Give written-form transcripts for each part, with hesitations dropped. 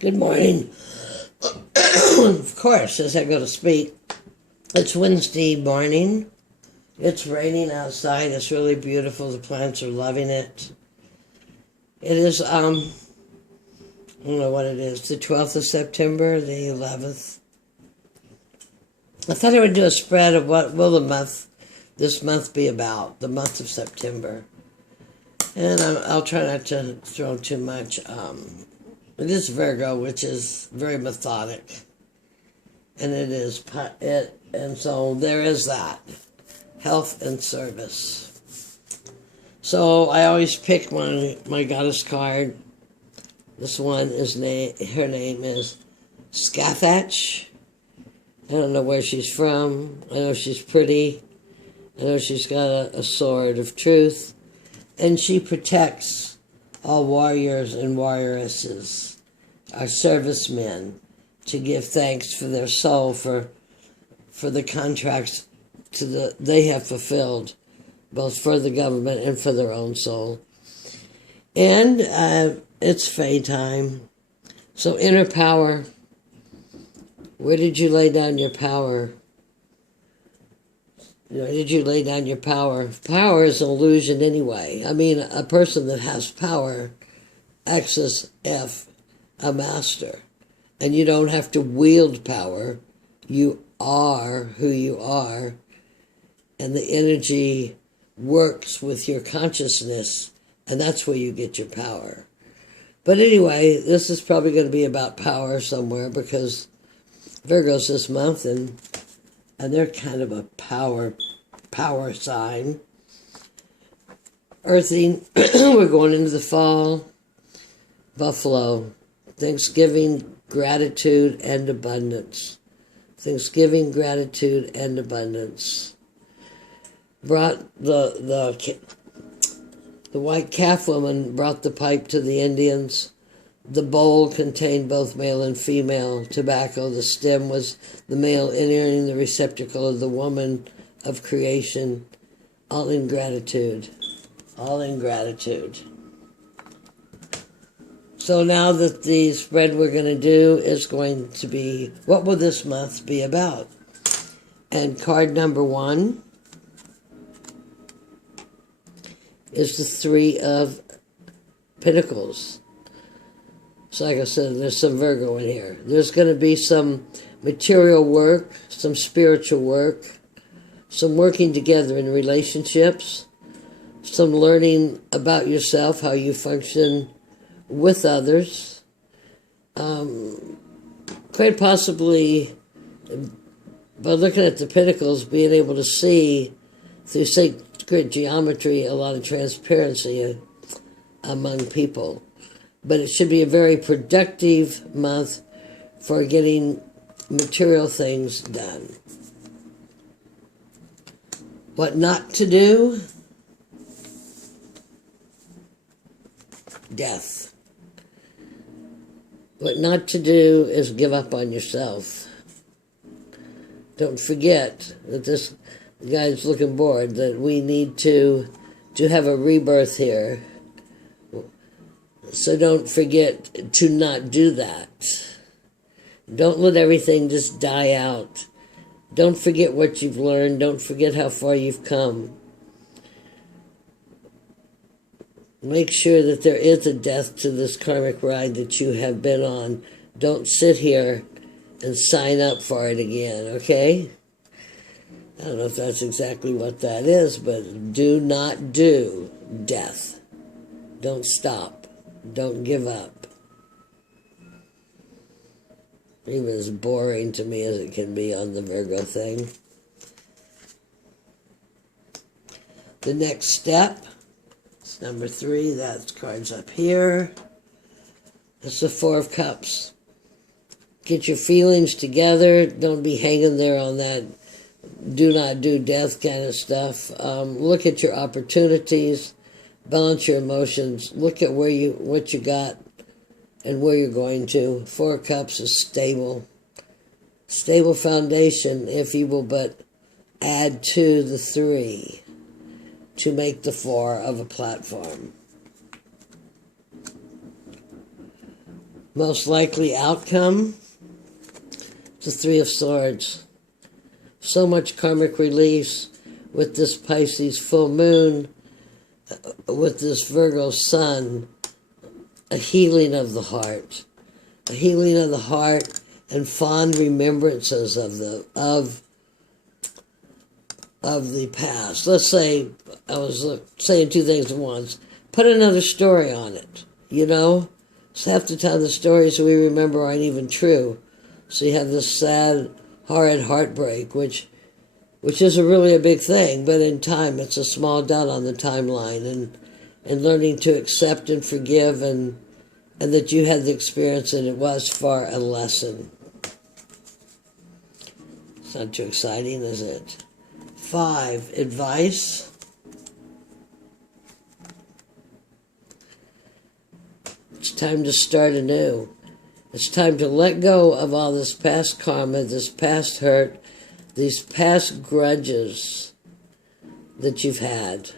Good morning. Of course, as I go to speak, it's Wednesday morning. It's raining outside. It's really beautiful. The plants are loving it. It is, I don't know what it is, the 12th of September, the 11th. I thought I would do a spread of what will this month be about, the month of September. And I'll try not to throw too much. It is Virgo, which is very methodic. And it is, and so there is that. Health and service. So I always pick my goddess card. This one is her name is Scathach. I don't know where she's from. I know she's pretty. I know she's got a sword of truth. And she protects all warriors and warrioresses, our servicemen, to give thanks for their soul, for the contracts they have fulfilled, both for the government and for their own soul. And it's Fae time. So inner power. Where did you lay down your power? Where did you lay down your power? Power is an illusion anyway. I mean, a person that has power acts as if a master. And you don't have to wield power. You are who you are. And the energy works with your consciousness. And that's where you get your power. But anyway, this is probably going to be about power somewhere, because Virgo's this month, and they're kind of a power sign. Earthing, we're going into the fall. Buffalo, Thanksgiving, gratitude, and abundance. Thanksgiving, gratitude, and abundance. Brought the white calf woman brought the pipe to the Indians. The bowl contained both male and female tobacco. The stem was the male entering the receptacle of the woman of creation. All in gratitude. All in gratitude. So now that the spread we're going to do is going to be, what will this month be about? And card number 1 is the 3 of Pentacles. So like I said, there's some Virgo in here. There's going to be some material work, some spiritual work, some working together in relationships, some learning about yourself, how you function with others. Quite possibly, by looking at the Pentacles, being able to see through sacred geometry a lot of transparency among people. But it should be a very productive month for getting material things done. What not to do? Death. What not to do is give up on yourself. Don't forget that this guy's looking bored, that we need to have a rebirth here. So don't forget to not do that. Don't let everything just die out. Don't forget what you've learned. Don't forget how far you've come. Make sure that there is a death to this karmic ride that you have been on. Don't sit here and sign up for it again, okay? I don't know if that's exactly what that is, but do not do death. Don't stop. Don't give up. Even as boring to me as it can be on the Virgo thing. The next step is number 3. That card's up here. It's the 4 of Cups. Get your feelings together. Don't be hanging there on that do not do death kind of stuff. Look at your opportunities. Balance your emotions. Look at what you got and where you're going to. 4 of Cups is stable. Stable foundation, if you will but add to the 3 to make the 4 of a platform. Most likely outcome, the Three of Swords. So much karmic release with this Pisces full moon, with this Virgo sun, a healing of the heart. A healing of the heart and fond remembrances of the past. Let's say, I was saying two things at once. Put another story on it, you know? So half the time the stories we remember aren't even true. So you have this sad, horrid heartbreak, which is really a big thing, but in time it's a small dot on the timeline, and learning to accept and forgive and that you had the experience and it was for a lesson. It's not too exciting, is it? 5, advice. It's time to start anew. It's time to let go of all this past karma, this past hurt, these past grudges that you've had.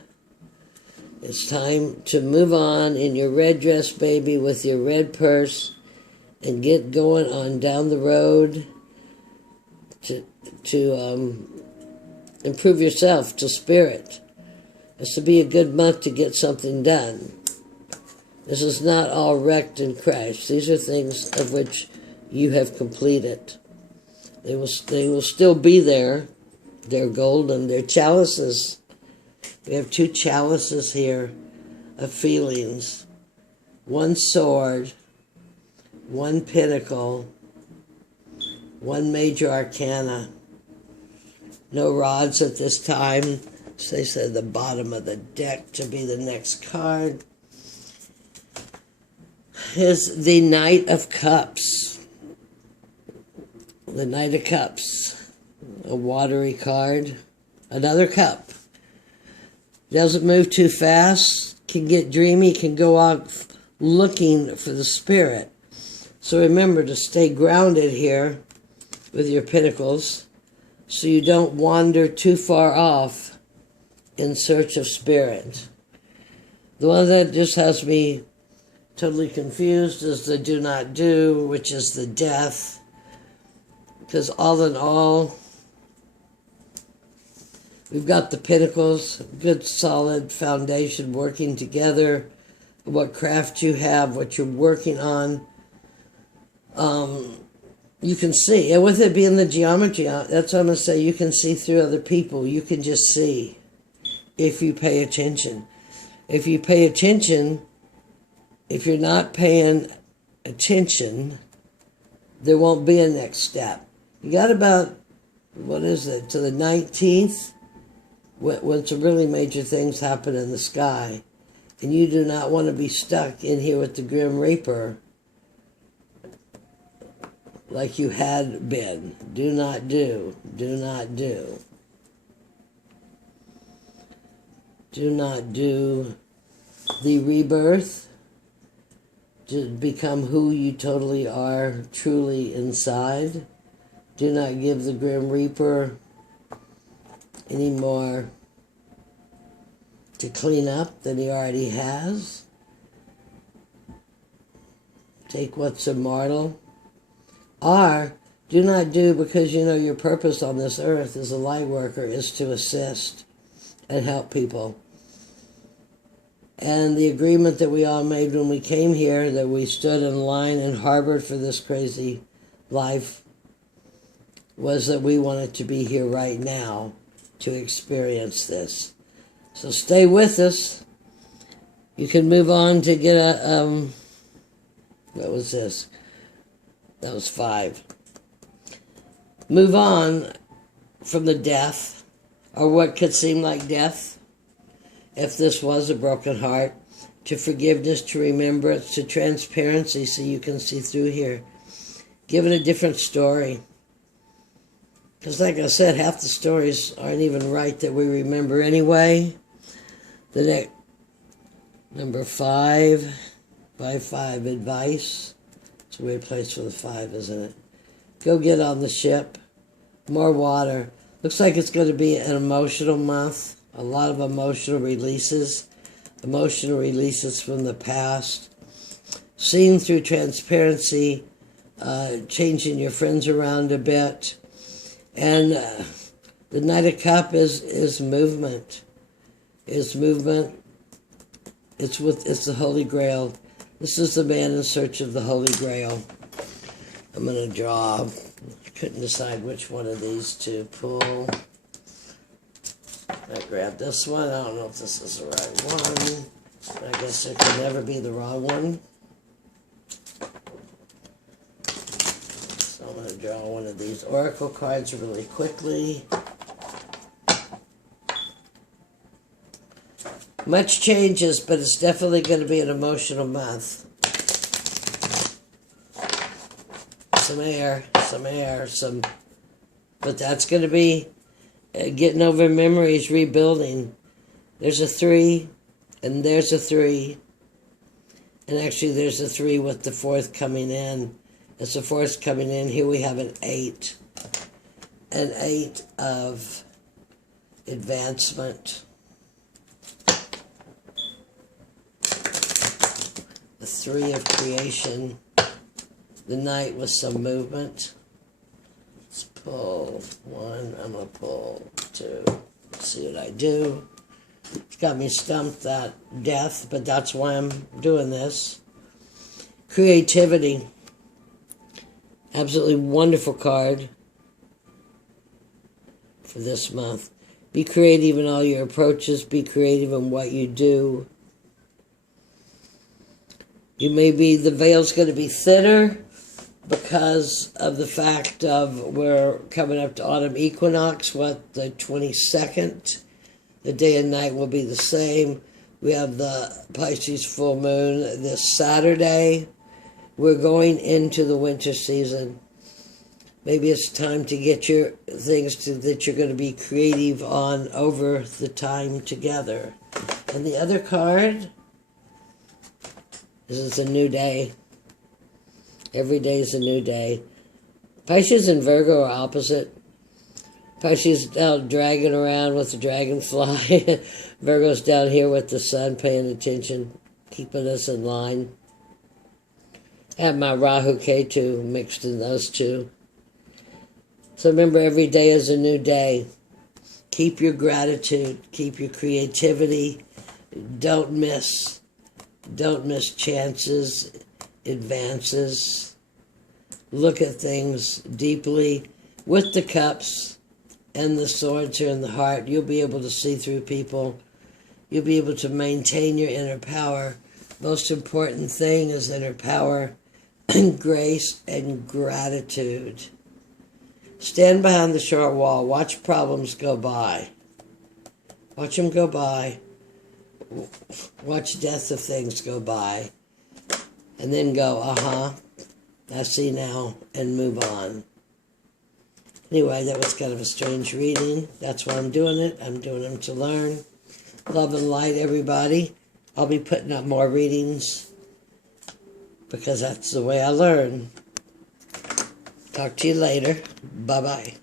It's time to move on in your red dress, baby, with your red purse, and get going on down the road to improve yourself, to spirit. It's to be a good month to get something done. This is not all wrecked and crashed. These are things of which you have completed. They will still be there. They're golden. They're chalices. We have 2 chalices here of feelings. 1 sword, 1 pentacle, 1 major arcana. No rods at this time. So they said the bottom of the deck to be the next card. Is the Knight of Cups. The Knight of Cups. A watery card. Another cup. Doesn't move too fast. Can get dreamy. Can go out looking for the spirit. So remember to stay grounded here with your pentacles so you don't wander too far off in search of spirit. The one that just has me totally confused is the do not do, which is the death. Because all in all, we've got the pentacles, good solid foundation working together, what craft you have, what you're working on. You can see, and with it being the geometry, that's what I'm going to say, you can see through other people. You can just see if you pay attention. If you pay attention, if you're not paying attention, there won't be a next step. You got about, what is it, to the 19th, when some really major things happen in the sky, and you do not want to be stuck in here with the Grim Reaper like you had been. Do not do. Do not do. Do not do the rebirth to become who you totally are truly inside. Do not give the Grim Reaper any more to clean up than he already has. Take what's immortal. Or do not do, because you know your purpose on this earth as a light worker is to assist and help people. And the agreement that we all made when we came here, that we stood in line and harbored for this crazy life, was that we wanted to be here right now to experience this. So stay with us. You can move on to get a, what was this? That was 5. Move on from the death, or what could seem like death, if this was a broken heart, to forgiveness, to remembrance, to transparency, so you can see through here. Give it a different story. Because like I said, half the stories aren't even right that we remember anyway. The next, number 5, 5, advice. It's a weird place for the 5, isn't it? Go get on the ship. More water. Looks like it's going to be an emotional month. A lot of emotional releases. Emotional releases from the past. seeing through transparency, changing your friends around a bit. And the Knight of Cups is movement. It's movement. It's the Holy Grail. This is the man in search of the Holy Grail. I'm going to draw. Couldn't decide which one of these to pull. I grabbed this one. I don't know if this is the right one. I guess it could never be the wrong one. So I'm going to draw one of these oracle cards really quickly. Much changes, but it's definitely going to be an emotional month. Some air, but that's going to be getting over memories, rebuilding. There's a 3, and there's a 3. And actually there's a 3 with the 4th coming in. As the 4th coming in, here we have an 8. An 8 of advancement. The 3 of creation. The Knight with some movement. Let's pull 1. I'm going to pull 2. Let's see what I do. It's got me stumped, that death, but that's why I'm doing this. Creativity. Absolutely wonderful card for this month. Be creative in all your approaches. Be creative in what you do. You may be, the veil's going to be thinner because of the fact of we're coming up to autumn equinox, the 22nd. The day and night will be the same. We have the Pisces full moon this Saturday. We're going into the winter season. Maybe it's time to get your things that you're going to be creative on over the time together. And the other card is it's a new day. Every day is a new day. Pisces and Virgo are opposite. Pisces down dragging around with the dragonfly. Virgo's down here with the sun, paying attention, keeping us in line. I have my Rahu Ketu mixed in those two. So remember, every day is a new day. Keep your gratitude. Keep your creativity. Don't miss chances, advances. Look at things deeply. With the cups and the swords here in the heart, you'll be able to see through people. You'll be able to maintain your inner power. Most important thing is inner power, grace, and gratitude. Stand behind the short wall. Watch problems go by. Watch them go by. Watch death of things go by. And then go, I see now, and move on. Anyway, that was kind of a strange reading. That's why I'm doing it. I'm doing them to learn. Love and light, everybody. I'll be putting up more readings because that's the way I learn. Talk to you later. Bye-bye.